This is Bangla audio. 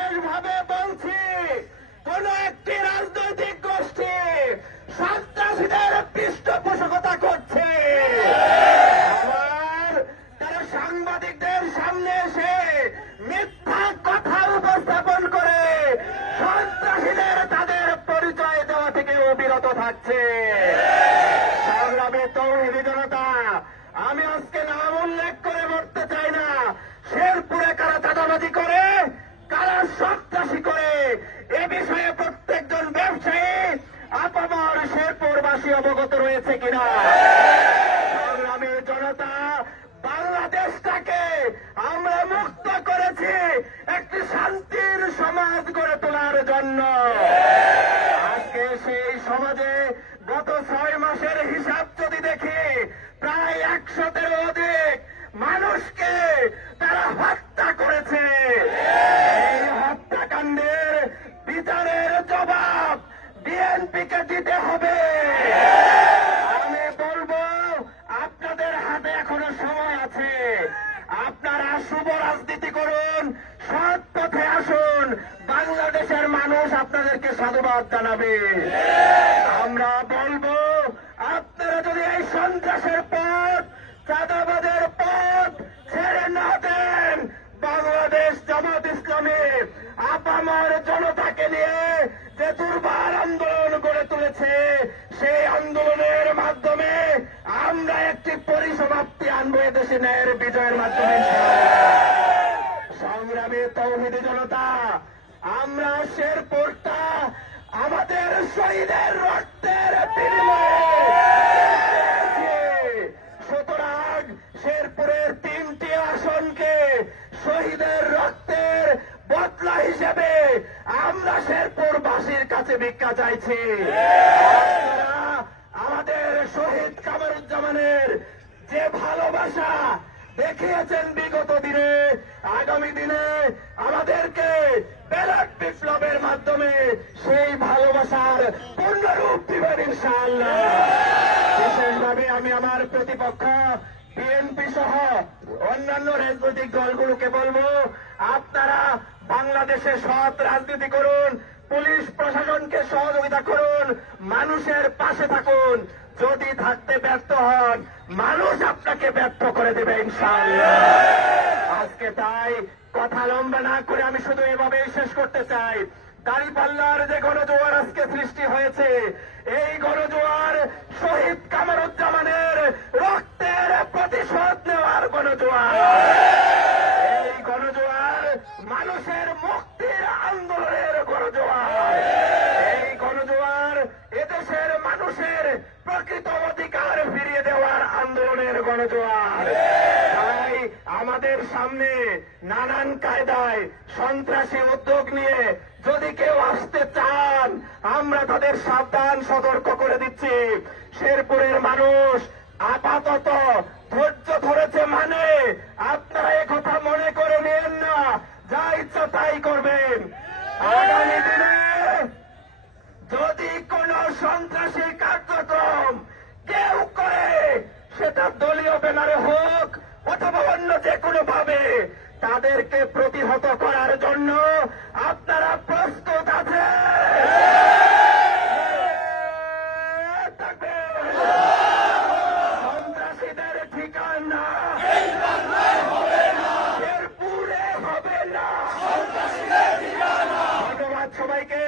বিশেষভাবে বলছি, কোন একটি রাজনৈতিক গোষ্ঠী সন্ত্রাসীদের পৃষ্ঠপোষকতা করছে, আবার তারা সাংবাদিকদের সামনে এসে মিথ্যা কথা উপস্থাপন করে সন্ত্রাসীদের তাদের পরিচয় দেওয়া থেকে বিরত থাকছে। সংগ্রামী তৌহিদি জনতা, আমি আজকে নাম উল্লেখ করে বলতে চাই না শেরপুরে কারা চাঁদাবাজি করে, কারা সন্ত্রাসী করে, এ বিষয়ে প্রত্যেকজন ব্যবসায়ী আপামর শেরপুরবাসী অবগত রয়েছে কিনা। সংগ্রামী জনতা, বাংলাদেশটাকে আমরা মুক্ত করেছি একটি শান্তির সমাজ গড়ে তোলার জন্য। আজকে সেই সমাজে গত 6 মাসের হিসাব যদি দেখি, প্রায় 100-র অধিক মানুষকে তারা হত্যা করেছে। এই হত্যাকাণ্ডের বিচারের জবাব বিএনপিকে দিতে হবে। আমি বলবো, আপনাদের হাতে এখনো সময় আছে, আপনারা শুভ রাজনীতি করুন, সৎ পথে আসুন, বাংলাদেশের মানুষ আপনাদেরকে সাধুবাদ জানাবে। আমরা বলবো, আপনারা যদি এই সন্ত্রাসের পথ, চাঁদাবাজের পথ ছেড়ে না দেন, বাংলাদেশ জামাত ইসলামী আপামর জনতাকে নিয়ে যে দুর্বার আন্দোলন গড়ে তুলেছে, সেই আন্দোলনের মাধ্যমে আমরা একটি পরিসমাপ্তি আনবো এদেশে ন্যায়ের বিজয়ের মাধ্যমে। সংগ্রামী তৌহিদি জনতা, আমরা শেরপুরটা আমাদের শহীদের রক্তের বিনিময়ে, সুতরাং শেরপুরের 3টি আসনকে শহীদের রক্তের বদলা হিসেবে আমরা শেরপুরবাসীর কাছে ভিক্ষা চাইছি। আমাদের শহীদ কামরুজ্জামানের যে ভালোবাসা দেখিয়েছেন বিগত দিনে, আগামী দিনে আমাদেরকে ব্যালট বিপ্লবের মাধ্যমে সেই ভালোবাসার পূর্ণরূপ দিবেন ইনশাআল্লাহ। বিশেষভাবে আমি আমার প্রতিপক্ষ বিএনপি সহ অন্যান্য রাজনৈতিক দলগুলোকে বলবো, আপনারা বাংলাদেশে সৎ রাজনীতি করুন, পুলিশ প্রশাসনকে সহযোগিতা করুন, মানুষের পাশে থাকুন। যদি থাকতে ব্যর্থ হন, মানুষ আপনাকে ব্যর্থ করে দেবে ইনশাআল্লাহ। আজকে তাই কথা লম্বা না করে আমি শুধু এভাবেই শেষ করতে চাই, দাঁড়িপাল্লার যে গণজোয়ার আজকে সৃষ্টি হয়েছে, এই গণজোয়ার শহীদ কামরুজ্জামানের রক্তের প্রতিশোধ নেওয়ার গণজোয়ার। এই গণজোয়ার মানুষের মুক্তির আন্দোলনের গণজোয়ার। এই গণজোয়ার এদেশের মানুষের প্রকৃত অধিকার ফিরিয়ে দেওয়ার আন্দোলনের গণজোয়ার। তাই আমাদের সামনে নানান কায়দায় সন্ত্রাসী উদ্যোগ নিয়ে যদি কেউ আসতে চান, আমরা তাদের সাবধান সতর্ক করে দিচ্ছি। শেরপুরের মানুষ আপাতত ধৈর্য ধরেছে, মানে আপনারা একথা মনে করে নিয়েন না যা ইচ্ছা তাই করবেন। আগামী দিনে যদি কোন সন্ত্রাসী কার্যক্রম কেউ করে, সেটা দলীয় ব্যানারে হোক অথবা অন্য যে কোনো ভাবে, তাদেরকে প্রতিহত করার জন্য আপনারা প্রস্তুত আছেন? সন্ত্রাসীদের ঠিকানা শেরপুরে হবে না। ধন্যবাদ সবাইকে।